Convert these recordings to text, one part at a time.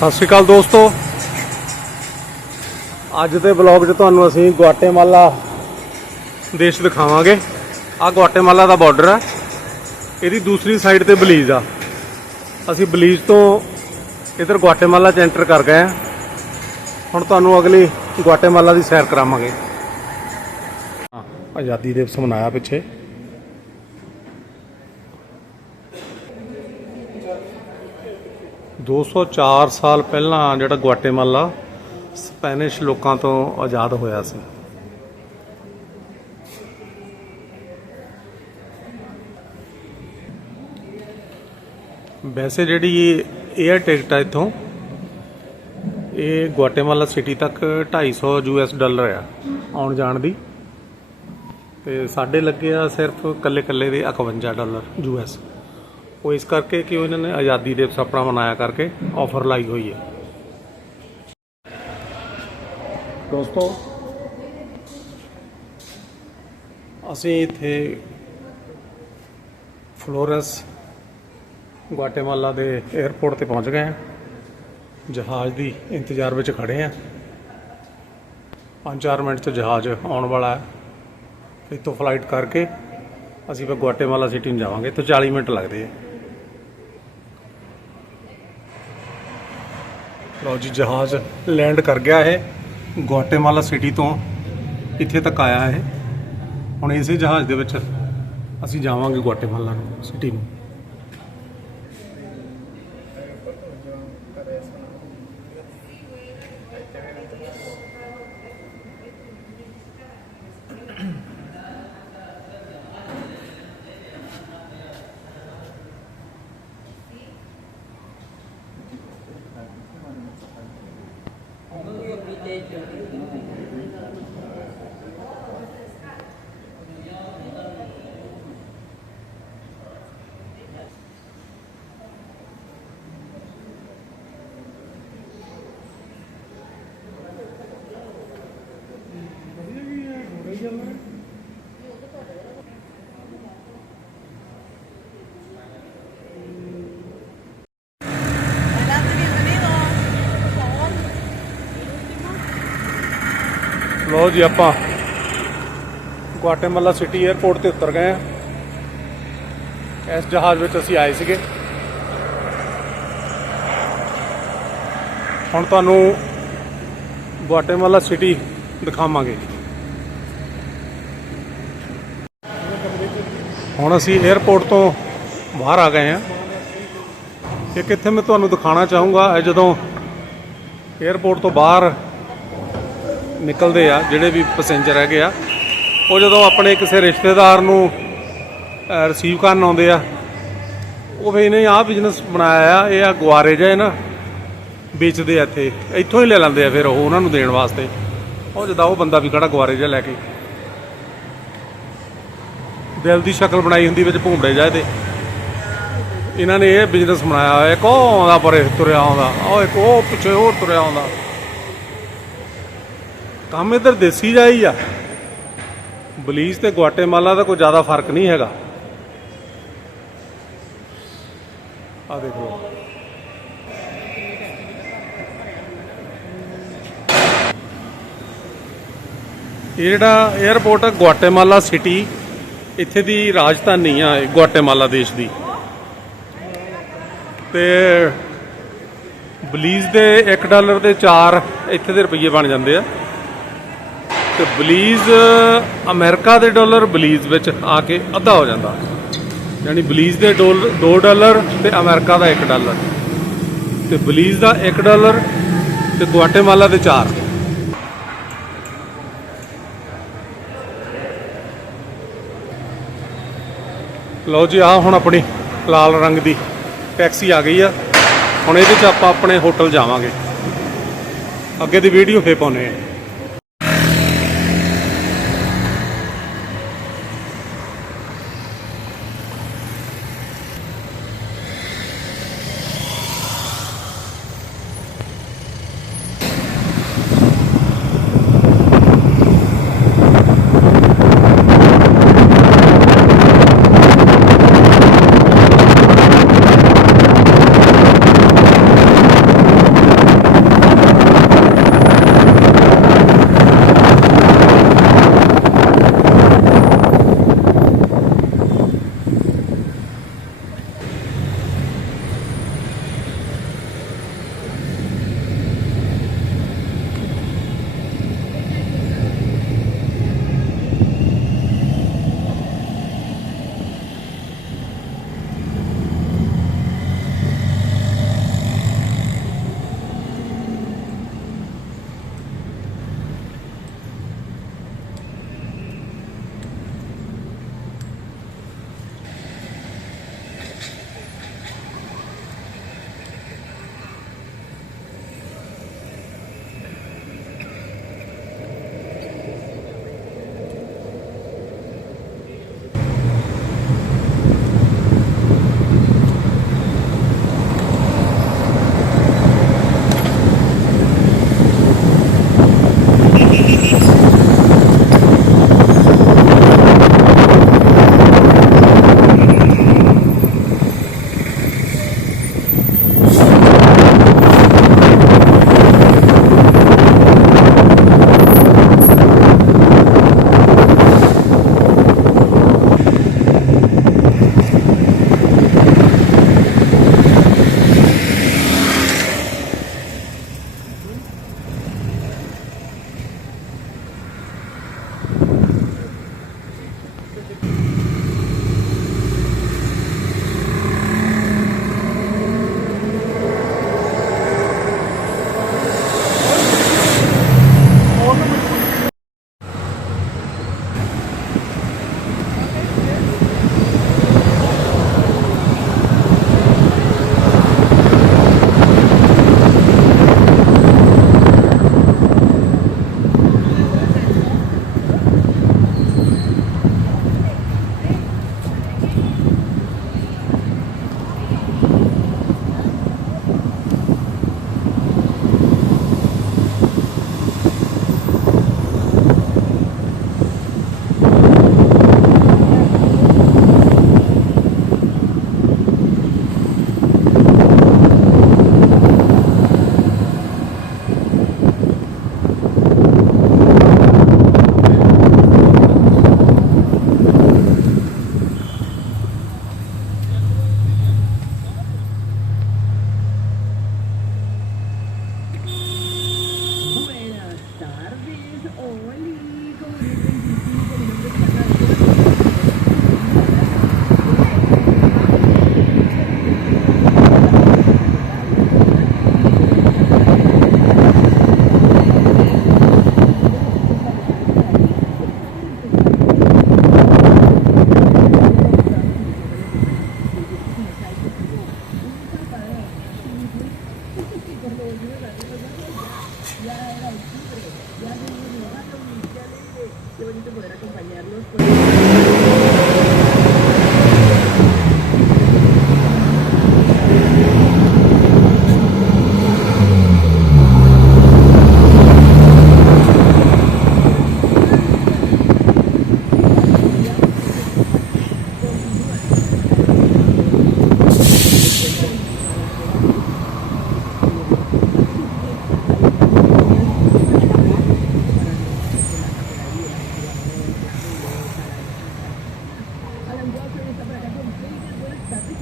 ਸਤਿ ਸ਼੍ਰੀ ਅਕਾਲ ਦੋਸਤੋ। ਅੱਜ ਦੇ ਬਲੌਗ 'ਚ ਤੁਹਾਨੂੰ ਅਸੀਂ ਗੁਆਟੇਮਾਲਾ ਦੇਸ਼ ਦਿਖਾਵਾਂਗੇ। ਆ ਗੁਆਟੇਮਾਲਾ ਦਾ ਬਾਰਡਰ ਹੈ ਇਹਦੀ ਦੂਸਰੀ ਸਾਈਡ ਤੇ ਬਲੀਜ਼ ਆ। ਅਸੀਂ ਬਲੀਜ਼ ਤੋਂ ਇਧਰ ਗੁਆਟੇਮਾਲਾ 'ਚ ਐਂਟਰ ਕਰ ਗਏ ਹਾਂ ਹੁਣ ਤੁਹਾਨੂੰ ਅਗਲੀ ਗੁਆਟੇਮਾਲਾ ਦੀ ਸੈਰ ਕਰਾਵਾਂਗੇ। ਆਜ਼ਾਦੀ ਦਿਵਸ ਮਨਾਇਆ ਪਿੱਛੇ। ਦੋ ਸੌ ਚਾਰ ਸਾਲ ਪਹਿਲਾਂ ਜਿਹੜਾ ਗੁਆਟੇਮਾਲਾ ਸਪੈਨਿਸ਼ ਲੋਕਾਂ ਤੋਂ ਆਜ਼ਾਦ ਹੋਇਆ ਸੀ। ਵੈਸੇ ਜਿਹੜੀ ਇਹ 에ਅਰ ਟਿਕਟ ਆ ਇੱਥੋਂ, ਇਹ ਗੁਆਟੇਮਾਲਾ ਸਿਟੀ ਤੱਕ 250 ਯੂਐਸ ਡਾਲਰ ਆ ਆਉਣ ਜਾਣ ਦੀ। ਤੇ ਸਾਡੇ ਲੱਗੇ ਆ ਸਿਰਫ ਕੱਲੇ ਕੱਲੇ ਦੇ 51 ਡਾਲਰ ਯੂਐਸ ਉਹ ਇਸ ਕਰਕੇ ਕਿ ਉਹਨਾਂ ਨੇ ਆਜ਼ਾਦੀ ਦਿਵਸ ਆਪਣਾ ਮਨਾਇਆ ਕਰਕੇ ਆਫਰ ਲਾਈ ਹੋਈ ਹੈ। ਦੋਸਤੋ, ਅਸੀਂ ਇੱਥੇ ਫਲੋਰੈਂਸ ਗੁਆਟੇਮਾਲਾ ਦੇ 에ਅਰਪੋਰਟ ਤੇ ਪਹੁੰਚ ਗਏ ਹਾਂ। ਜਹਾਜ਼ ਦੀ ਇੰਤਜ਼ਾਰ ਵਿੱਚ ਖੜੇ ਹਾਂ। 5-4 ਮਿੰਟ 'ਚ ਜਹਾਜ਼ ਆਉਣ ਵਾਲਾ ਹੈ। ਇੱਥੋਂ ਫਲਾਈਟ ਕਰਕੇ ਅਸੀਂ ਫਿਰ ਗੁਆਟੇਮਾਲਾ ਸਿਟੀ ਨੂੰ ਜਾਵਾਂਗੇ। ਤਾਂ 40 ਮਿੰਟ ਲੱਗਦੇ ਆ। ਲਓ ਜੀ, ਜਹਾਜ਼ ਲੈਂਡ ਕਰ ਗਿਆ ਹੈ ਗੁਆਟੇਮਾਲਾ ਸਿਟੀ ਤੋਂ ਇੱਥੇ ਤੱਕ ਆਇਆ ਹੈ ਹੁਣ ਇਸੇ ਜਹਾਜ਼ ਦੇ ਵਿੱਚ ਅਸੀਂ ਜਾਵਾਂਗੇ ਗੁਆਟੇਮਾਲਾ ਸਿਟੀ ਨੂੰ। ਸਿਟੀ ਨੂੰ ਲੋ ਜੀ ਆਪਾਂ ਗੁਆਟੇਮਾਲਾ ਸਿਟੀ 에ਅਰਪੋਰਟ ਤੇ ਉਤਰ ਗਏ ਆ ਇਸ ਜਹਾਜ਼ ਵਿੱਚ ਅਸੀਂ ਆਏ ਸੀਗੇ। ਹੁਣ ਤੁਹਾਨੂੰ ਗੁਆਟੇਮਾਲਾ ਸਿਟੀ ਦਿਖਾਵਾਂਗੇ। ਹੁਣ ਅਸੀਂ 에ਅਰਪੋਰਟ ਤੋਂ ਬਾਹਰ ਆ ਗਏ ਆ ਕਿ ਕਿੱਥੇ ਮੈਂ ਤੁਹਾਨੂੰ ਦਿਖਾਣਾ ਚਾਹੂੰਗਾ ਜਦੋਂ 에ਅਰਪੋਰਟ ਤੋਂ ਬਾਹਰ ਨਿਕਲਦੇ ਆ, ਜਿਹੜੇ ਵੀ ਪੈਸੇਂਜਰ ਹੈਗੇ ਆ, ਉਹ ਜਦੋਂ ਆਪਣੇ ਕਿਸੇ ਰਿਸ਼ਤੇਦਾਰ ਨੂੰ ਰਿਸੀਵ ਕਰਨ ਆਉਂਦੇ ਆ, ਉਹ ਵੀ ਇਹਨੇ ਆਹ ਬਿਜ਼ਨਸ ਬਣਾਇਆ ਆ, ਇਹ ਆ ਗੁਆਰੇ ਜਿਹੇ ਨਾ, ਵੇਚਦੇ ਆ ਇੱਥੇ, ਇੱਥੋਂ ਹੀ ਲੈ ਲੈਂਦੇ ਆ ਫਿਰ ਉਹ ਉਹਨਾਂ ਨੂੰ ਦੇਣ ਵਾਸਤੇ। ਉਹ ਜਦਾ ਉਹ ਬੰਦਾ ਵੀ ਕਿਹੜਾ ਗੁਆਰੇ ਜਿਹਾ ਲੈ ਕੇ। ਦਿਲ ਦੀ ਸ਼ਕਲ ਬਣਾਈ ਹੁੰਦੀ ਵਿੱਚ ਭੂੰਬੜੇ ਜਾਏ ਤੇ ਇਹਨਾਂ ਨੇ ਇਹ ਬਿਜ਼ਨਸ ਬਣਾਇਆ ਹੋਇਆ, ਇੱਕ ਉਹ ਆਉਂਦਾ ਪਰੇ ਤੁਰਿਆ ਆਉਂਦਾ, ਉਹ ਇੱਕ ਉਹ ਪਿੱਛੇ ਹੋਰ ਤੁਰਿਆ ਆਉਂਦਾ। ਕੰਮ ਇਧਰ ਦੇਸੀ ਜਿਹਾ ਹੀ ਆ। ਬਲੀਜ਼ ਤੇ ਗੁਆਟੇਮਾਲਾ ਦਾ ਕੋਈ ਜ਼ਿਆਦਾ ਫ਼ਰਕ ਨਹੀਂ ਹੈਗਾ। ਆ ਦੇਖੋ। ਇਹ ਜਿਹੜਾ 에ਅਰਪੋਰਟ ਆ ਗੁਆਟੇਮਾਲਾ ਸਿਟੀ ਇੱਥੇ ਦੀ ਰਾਜਧਾਨੀ ਆ ਗੁਆਟੇਮਾਲਾ ਦੇਸ਼ ਦੀ। ਤੇ ਬਲੀਜ਼ ਦੇ 1 ਡਾਲਰ ਦੇ 4 ਇੱਥੇ ਦੇ ਰੁਪਏ ਬਣ ਜਾਂਦੇ ਆ। ਤੇ ਬਲੀਜ਼, ਅਮਰੀਕਾ ਦੇ ਡਾਲਰ ਬਲੀਜ਼ ਵਿੱਚ ਆ ਕੇ ਅੱਧਾ ਹੋ ਜਾਂਦਾ। ਯਾਨੀ ਬਲੀਜ਼ ਦੇ 2 ਡਾਲਰ ਤੇ ਅਮਰੀਕਾ ਦਾ 1 ਡਾਲਰ। ਤੇ ਬਲੀਜ਼ ਦਾ 1 ਡਾਲਰ ਤੇ ਗੁਆਟੇਮਾਲਾ ਦੇ 4 ਲਓ ਜੀ ਆ ਹੁਣ ਆਪਣੀ ਲਾਲ ਰੰਗ ਦੀ ਟੈਕਸੀ ਆ ਗਈ ਆ। ਹੁਣ ਇਹਦੇ 'ਚ ਆਪਾਂ ਆਪਣੇ ਹੋਟਲ ਜਾਵਾਂਗੇ। ਅੱਗੇ ਦੀ ਵੀਡੀਓ ਫੇਰ ਪਾਉਨੇ ਆ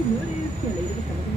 ಮೂರನೇ ಸ್ಥಳ